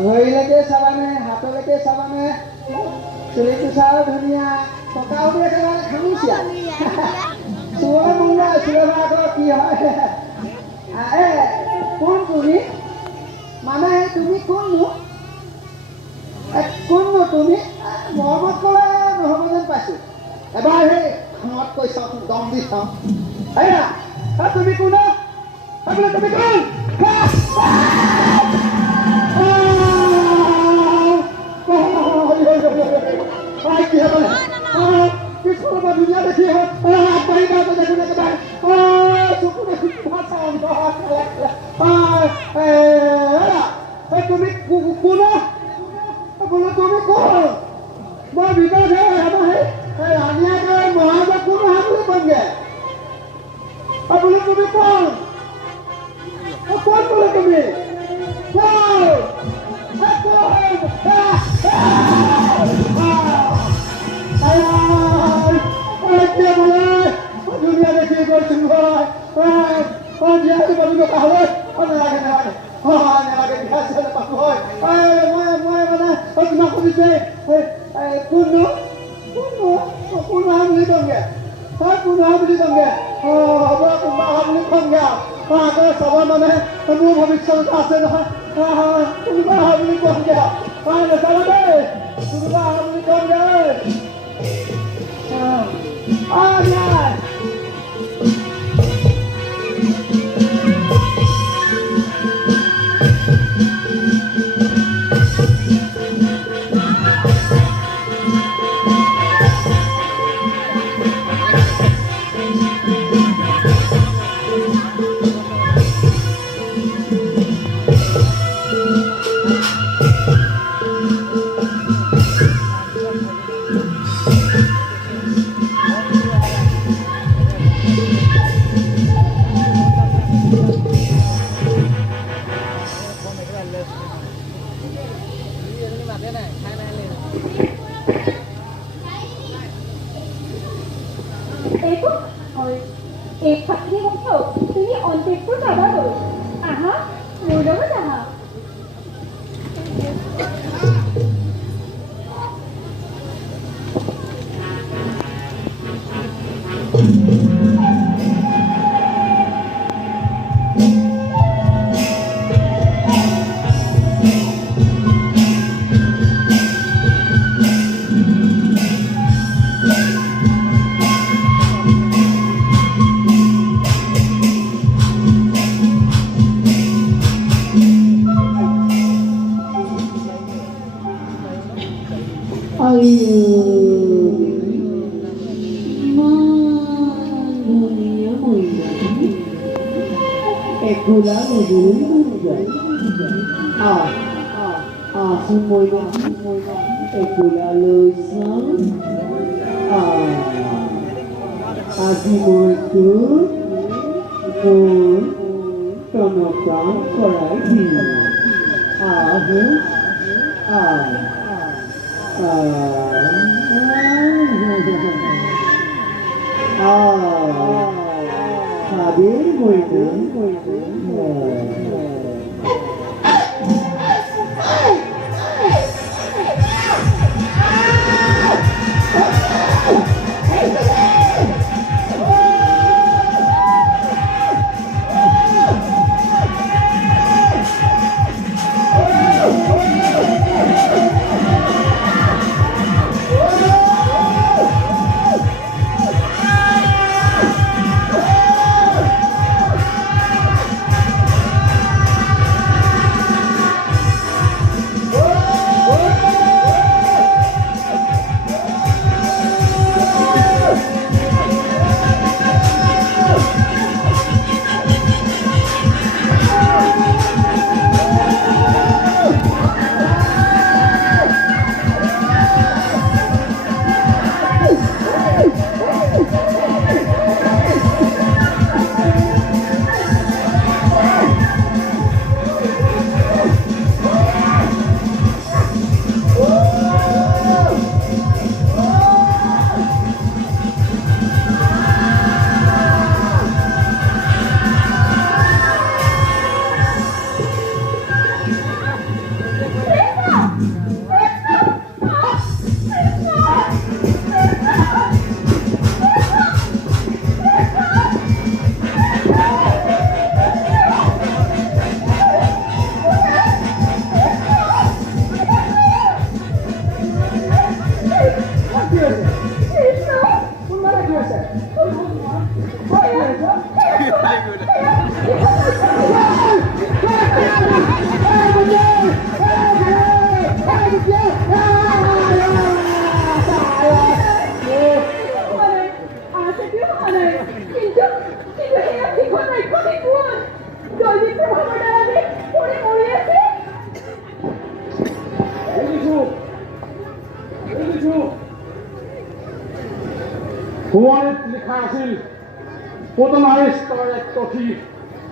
ভৰিলৈকে চাবানে, হাতলৈকে চাবানে, চুলিটো চাও ধুনীয়া, টকাও দিয়ে চাবানে খামুচিয়া। চুৰৰ মংগা চুৰৰ আকৌ কি হয়? কোন তুমি? মানে তুমি কোননো? কোননো তুমি? মৰমত ক'লে নহ'ব যেন পাইছোঁ। এবাৰ সেই খঙত কৈ চাওঁচোন, দম দি চাওঁ। তুমি কোন? তুমি কোন? দুনিয়া দেখি আগবাঢ়ি যাওঁতে দেখোন একেবাৰে চকু দেখি তুমি কোন? বোলো তুমি কোন? মই ভিতৰত ৰাণীয়াকৈ মহাজক কোন অহা বুলি কমগে। বোলো তুমি কোন? কোন বোলো তুমি? দুনিয়া দেখি গৈছো নালাগে মই মানে তোমাক সুধিছে কোননো কোন অহা বুলি কমগে। কোন অহা বুলি কমগে? হ'ব কোনোবা অহা বুলি কমগে আৰু চাব মানে মোৰ ভৱিষ্যত আছে নহয়। কোনোবা অহা বুলি কমগে নাচাবা দেই, কোনোবা অহা বুলি কমগে। एक फाटली बघतो तुम्ही ऑनटेकून जागा करू आहा एवढं आहा মই একোলা লৈছোঁ আজি মই তোক মোৰ প্ৰণপ্ৰাণ কৰাই দিম আহো ভাবিৰ মইনা সোঁৱৰণিত লিখা আছিল পদ্মাৰিষ্টৰ এক তথি